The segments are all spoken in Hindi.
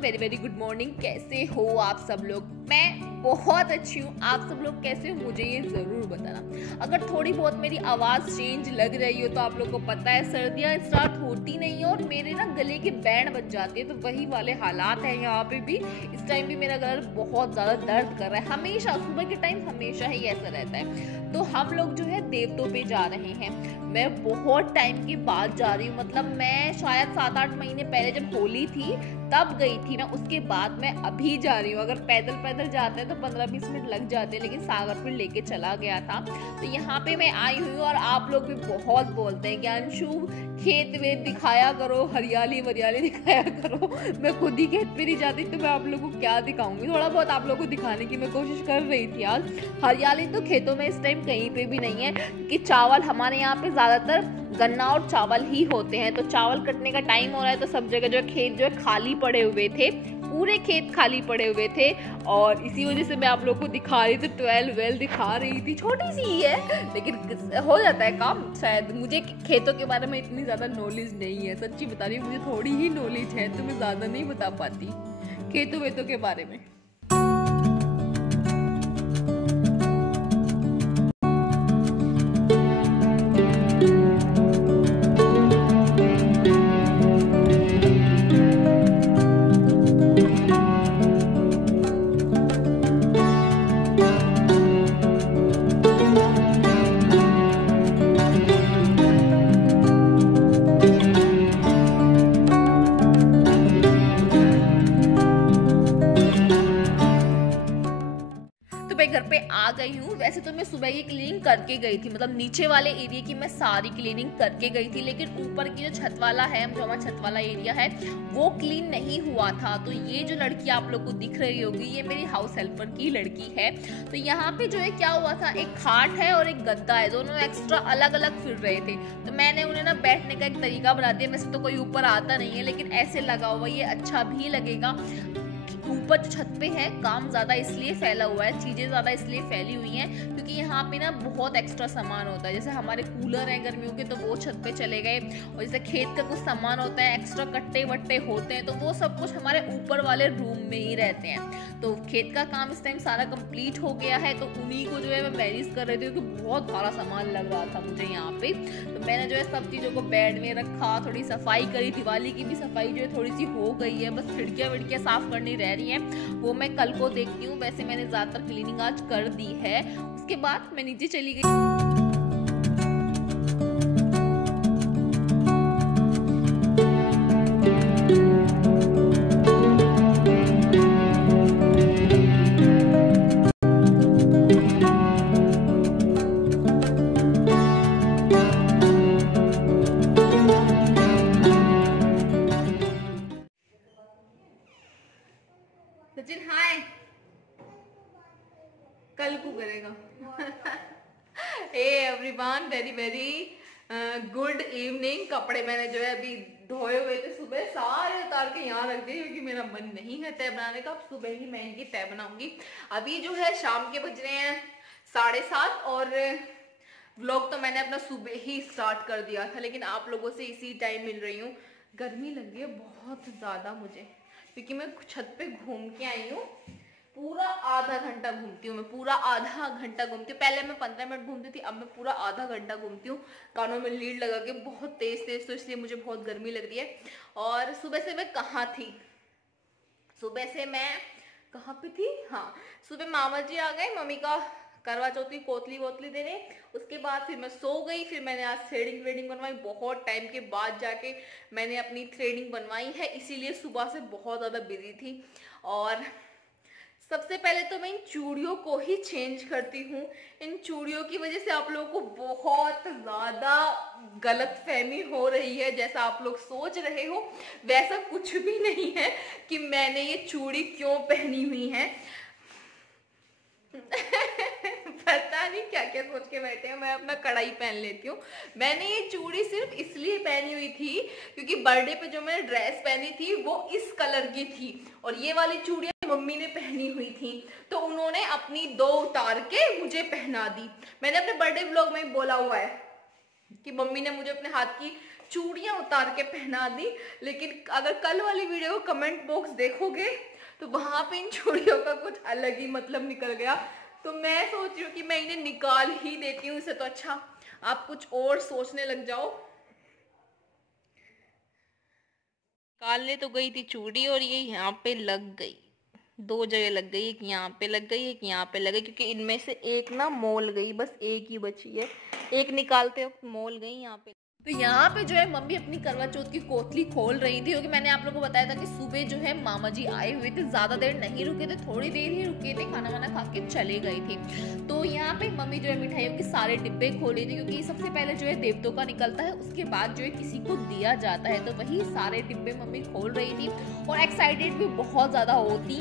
Very very good morning. कैसे हो आप सब लोग? मैं बहुत अच्छी हूँ। आप सब लोग कैसे हो मुझे ये ज़रूर बताना। अगर थोड़ी बहुत मेरी आवाज़ चेंज लग रही हो तो आप लोग को पता है सर्दियाँ स्टार्ट होती नहीं है और मेरे ना गले की बैंड बज जाती है, तो वही वाले हालात हैं यहाँ पे भी। इस टाइम भी मेरा गला बहुत ज़्यादा दर्द कर रहा है। हमेशा सुबह के टाइम हमेशा ही ऐसा रहता है। तो हम लोग जो है देवतों पे जा रहे हैं। मैं बहुत टाइम के बाद जा रही हूँ, मतलब मैं शायद 7-8 महीने पहले जब होली थी तब गई थी मैं, उसके बाद मैं अभी जा रही हूँ। अगर पैदल पैदल जाते हैं तो 15-20 मिनट लग जाते हैं, लेकिन सागर फिर लेके चला गया था। तो यहाँ पे मैं आई हुई हूँ और आप लोग भी बहुत बोलते हैं कि अंशु खेत वेत दिखाया करो, हरियाली वरियाली दिखाया करो। मैं खुद ही खेत पे नहीं जाती तो मैं आप लोगों को क्या दिखाऊंगी। थोड़ा बहुत आप लोगों को दिखाने की मैं कोशिश कर रही थी। आज हरियाली तो खेतों में इस टाइम कहीं पे भी नहीं है, क्योंकि चावल हमारे यहाँ पे ज्यादातर गन्ना और चावल ही होते हैं। तो चावल कटने का टाइम हो रहा है तो सब जगह जो है खेत जो है खाली पड़े हुए थे, पूरे खेत खाली पड़े हुए थे। और इसी वजह से मैं आप लोगों को दिखा रही थी, 12 वेल दिखा रही थी। छोटी सी ही है लेकिन हो जाता है काम। शायद मुझे खेतों के बारे में इतनी ज़्यादा नॉलेज नहीं है, सच्ची बता रही हूँ, मुझे थोड़ी ही नॉलेज है तो मैं ज़्यादा नहीं बता पाती खेतों वेतों के बारे में। घर पे आ गई हूँ। वैसे तो मैं सुबह की क्लीनिंग करके गई थी, मतलब नीचे वाले एरिया की मैं सारी क्लीनिंग करके गई थी, लेकिन ऊपर की जो छत वाला है, जो हमारा छत वाला एरिया है, वो क्लीन नहीं हुआ था। तो ये जो लड़की आप लोग को दिख रही होगी, ये मेरी हाउस हेल्पर की लड़की है। तो यहाँ पे जो है क्या हुआ था, एक खाट है और एक गद्दा है, दोनों एक्स्ट्रा अलग अलग फिर रहे थे। तो मैंने उन्हें ना बैठने का एक तरीका बना दिया। वैसे तो कोई ऊपर आता नहीं है, लेकिन ऐसे लगा हुआ ये अच्छा भी लगेगा। ऊपर जो छत पे है काम ज़्यादा इसलिए फैला हुआ है, चीज़ें ज़्यादा इसलिए फैली हुई हैं क्योंकि यहाँ पे ना बहुत एक्स्ट्रा सामान होता है। जैसे हमारे कूलर हैं गर्मियों के तो वो छत पे चले गए, और जैसे खेत का कुछ सामान होता है, एक्स्ट्रा कट्टे वट्टे होते हैं, तो वो सब कुछ हमारे ऊपर वाले रूम में ही रहते हैं। तो खेत का काम इस टाइम सारा कंप्लीट हो गया है, तो उन्हीं को जो है मैं मैनेज कर रही थी क्योंकि बहुत सारा सामान लग रहा था मुझे यहाँ पे। तो मैंने जो है सब चीज़ों को बेड में रखा, थोड़ी सफाई करी, दिवाली की भी सफाई जो है थोड़ी सी हो गई है, बस खिड़कियाँ विड़कियाँ साफ करनी रह रही है, वो मैं कल को देखती हूँ। वैसे मैंने ज़्यादातर क्लीनिंग आज कर दी है। उसके बाद मैं नीचे चली गई। सचिन हाय, कल को करेगा। Hey everyone, very very good evening. कपड़े मैंने जो है अभी धोए हुए थे सुबह, सारे उतार के यहाँ रख दिए क्योंकि मेरा मन नहीं है तय बनाने का। अब सुबह ही मैं इनकी तय बनाऊंगी। अभी जो है शाम के बज रहे हैं 7:30 और व्लॉग तो मैंने अपना सुबह ही स्टार्ट कर दिया था, लेकिन आप लोगों से इसी टाइम मिल रही हूँ। गर्मी लग रही है बहुत ज़्यादा मुझे, क्योंकि मैं छत पे घूम के आई हूँ। पूरा आधा घंटा घूमती हूँ मैं, पूरा आधा घंटा घूमती हूँ। पहले मैं 15 मिनट घूमती थी, अब मैं पूरा आधा घंटा घूमती हूँ कानों में लीड लगा के, बहुत तेज तेज, तो इसलिए मुझे बहुत गर्मी लग रही है। और सुबह से मैं कहाँ थी, सुबह से मैं कहाँ पे थी, हाँ, सुबह मामा जी आ गए मम्मी का करवा चौथी कोतली वोतली देने। उसके बाद फिर मैं सो गई। फिर मैंने आज थ्रेडिंग वेडिंग बनवाई, बहुत टाइम के बाद जाके मैंने अपनी थ्रेडिंग बनवाई है, इसीलिए सुबह से बहुत ज़्यादा बिजी थी। और सबसे पहले तो मैं इन चूड़ियों को ही चेंज करती हूँ। इन चूड़ियों की वजह से आप लोगों को बहुत ज़्यादा गलतफहमी हो रही है। जैसा आप लोग सोच रहे हो वैसा कुछ भी नहीं है कि मैंने ये चूड़ी क्यों पहनी हुई है। पता नहीं क्या क्या सोच के बैठे हैं। मैं अपना कढ़ाई पहन लेती हूँ। मैंने ये चूड़ी सिर्फ इसलिए पहनी हुई थी क्योंकि बर्थडे पे जो मैंने ड्रेस पहनी थी वो इस कलर की थी, और ये वाली चूड़ियां मम्मी ने पहनी हुई थी, तो उन्होंने अपनी 2 उतार के मुझे पहना दी। मैंने अपने बर्थडे व्लॉग में बोला हुआ है, कि मम्मी ने मुझे अपने हाथ की चूड़ियां उतार के पहना दी, लेकिन अगर कल वाली वीडियो को कमेंट बॉक्स देखोगे तो वहां पे इन चूड़ियों का कुछ अलग ही मतलब निकल गया। तो मैं सोच रही हूँ कि मैं इन्हें निकाल ही देती हूँ, इससे तो अच्छा आप कुछ और सोचने लग जाओ। निकालने तो गई थी चूड़ी और ये यहाँ पे लग गई, 2 जगह लग गई, एक यहाँ पे लग गई, एक यहाँ पे लग गई, क्योंकि इनमें से एक ना मोल गई, बस एक ही बची है, एक निकालते वक्त मोल गई यहाँ पे। तो यहाँ पे जो है मम्मी अपनी करवा चौथ की कोतली खोल रही थी, क्योंकि मैंने आप लोगों को बताया था कि सुबह जो है मामा जी आए हुए थे, ज्यादा देर नहीं रुके थे, थोड़ी देर ही रुके थे, खाना वाना खा के चले गए थे। तो यहाँ पे मम्मी जो है मिठाइयों के सारे डिब्बे खोले थे, क्योंकि सबसे पहले जो है देवतों का निकलता है, उसके बाद जो है किसी को दिया जाता है, तो वही सारे डिब्बे मम्मी खोल रही थी। और एक्साइटेड भी बहुत ज्यादा होती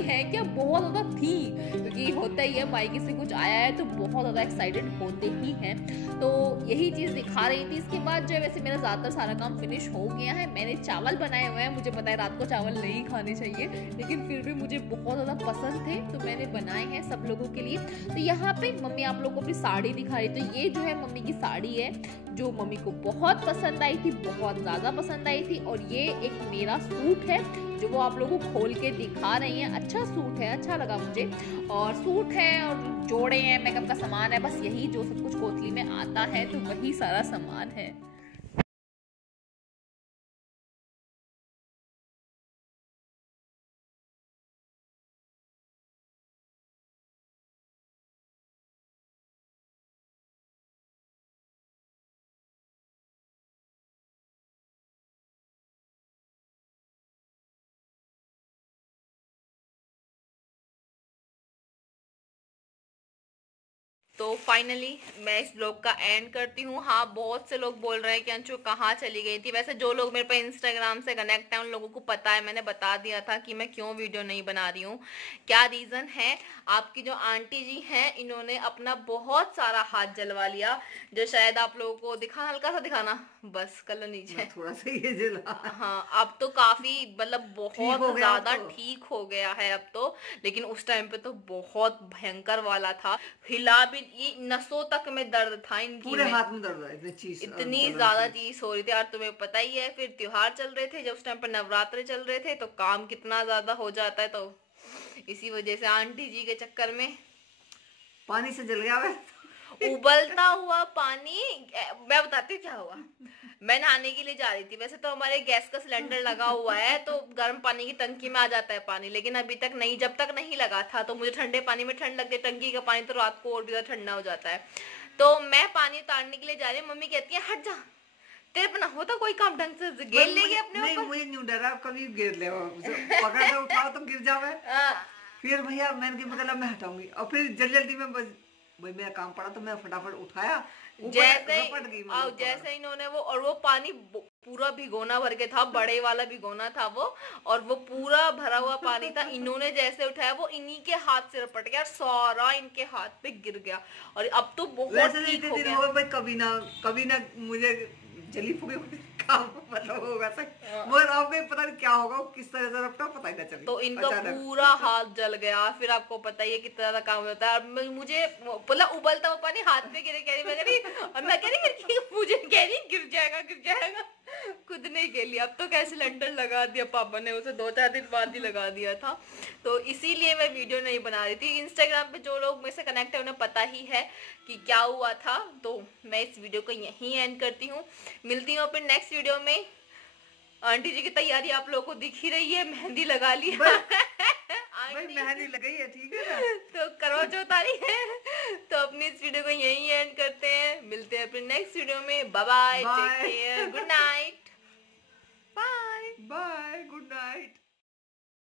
है क्या, बहुत ज्यादा थी, क्योंकि होता ही है मायके से कुछ आया है तो बहुत ज्यादा एक्साइटेड होते ही हैं। तो यही चीज दिखा रही थी। इसके बाद जो है वैसे मेरा ज़्यादातर सारा काम फिनिश हो गया है। मैंने चावल बनाए हुए हैं, मुझे पता है रात को चावल नहीं खाने चाहिए, लेकिन फिर भी मुझे बहुत ज़्यादा पसंद थे तो मैंने बनाए हैं सब लोगों के लिए। तो यहाँ पे मम्मी आप लोगों को अपनी साड़ी दिखा रही, तो ये जो है मम्मी की साड़ी है जो मम्मी को बहुत पसंद आई थी, बहुत ज़्यादा पसंद आई थी। और ये एक मेरा सूट है जो वो आप लोगों को खोल के दिखा रही हैं। अच्छा सूट है, अच्छा लगा मुझे। और सूट है और जोड़े हैं, मेकअप का सामान है, बस यही जो सब कुछ कोतली में आता है, तो वही सारा सामान है। तो फाइनली मैं इस ब्लॉग का एंड करती हूँ। हाँ, बहुत से लोग बोल रहे हैं कि अंशु कहाँ चली गई थी। वैसे जो लोग मेरे पे इंस्टाग्राम से कनेक्ट हैं उन लोगों को पता है, मैंने बता दिया था कि मैं क्यों वीडियो नहीं बना रही हूँ। क्या रीज़न है, आपकी जो आंटी जी हैं इन्होंने अपना बहुत सारा हाथ जलवा लिया, जो शायद आप लोगों को दिखाना, हल्का सा दिखाना, बस कल नीचे थोड़ा सा ये जला। हाँ, अब तो काफी मतलब बहुत ज्यादा ठीक हो गया है अब तो, लेकिन उस टाइम पे तो बहुत भयंकर वाला था। हिला भी, ये नसों तक में दर्द था इनकी, पूरे हाथ में दर्द है, इतनी ज्यादा चीज हो रही थी। और तुम्हें पता ही है फिर त्योहार चल रहे थे, जब उस टाइम पर नवरात्रे चल रहे थे तो काम कितना ज्यादा हो जाता है, तो इसी वजह से आंटी जी के चक्कर में पानी से जल गया। उबलता हुआ पानी। मैं बताती हूँ क्या हुआ। मैं नहाने के लिए जा रही थी, वैसे तो हमारे गैस का सिलेंडर लगा हुआ है तो गर्म पानी की टंकी में आ जाता है पानी, लेकिन अभी तक नहीं, जब तक नहीं लगा था तो मुझे ठंडे पानी में ठंड लगती है, टंकी का पानी तो रात को और भी ज्यादा ठंडा हो जाता है। तो मैं पानी उतारने के लिए जा रही हूँ, मम्मी कहती है हट जा, तेरे पे ना होता कोई काम ढंग से, गिर लेगी अपने नहीं, मुझे नहीं डरा, कभी गिर ले, पकड़ के उठाओ तो गिर जावे। फिर भैया मैंने मतलब मैं हटाऊंगी, और फिर जल्दी में भाई मेरा काम पड़ा तो मैं फटाफट उठाया, जैसे इन्होंने वो पानी पूरा भिगोना भर के था, बड़े वाला भिगोना था वो, और वो पूरा भरा हुआ पानी था, इन्होंने जैसे उठाया वो इन्हीं के हाथ से रपट गया, सारा इनके हाथ पे गिर गया। और अब तो बहुत ठीक हो गया। भाई कभी ना मुझे जली फूकी काम मतलब होगा मगर आपको पता नहीं क्या होगा, किस तरह से रपटा पता ही ना चले। तो इनका पूरा हाथ जल गया। फिर आपको पता ही है कितना ज्यादा काम होता है। मुझे मतलब उबलता हुआ पानी हाथ पे गिरे, कह रही मुझे कह रही गिर जाएगा कूदने के लिए। अब तो क्या सिलेंडर लगा दिया पापा ने, उसे 2-4 दिन बाद ही लगा दिया था, तो इसीलिए मैं वीडियो नहीं बना रही थी। इंस्टाग्राम पे जो लोग मेरे से कनेक्ट है उन्हें पता ही है कि क्या हुआ था। तो मैं इस वीडियो को यहीं एंड करती हूँ, मिलती हूँ फिर नेक्स्ट वीडियो में। आंटी जी की तैयारी आप लोगों को दिख ही रही है, मेहंदी लगा ली मेहंदी लगी है, ठीक है ना, तो करवा चौथ आ रही है। तो अपनी इस वीडियो को यहीं एंड करते हैं, मिलते हैं फिर नेक्स्ट वीडियो में। Bye bye, take care, good night.